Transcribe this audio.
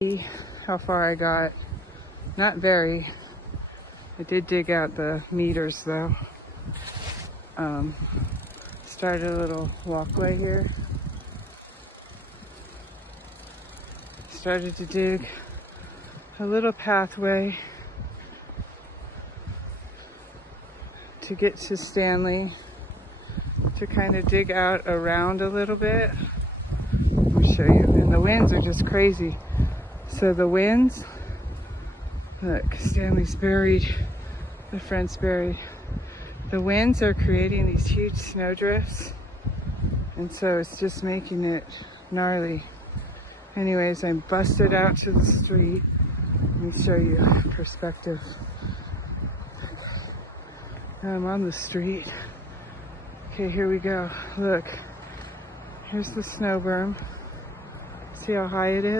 See how far I got. Not very. I did dig out the meters though. Started a little walkway here. Started to dig a little pathway to get to Stanley, to kind of dig out around a little bit. I'll show you. And the winds are just crazy. So the winds, look, Stanley's buried, the front's buried. The winds are creating these huge snowdrifts, and so it's just making it gnarly. Anyways, I'm busted out to the street. Let me show you perspective. Now I'm on the street. Okay, here we go. Look, here's the snow berm. See how high it is?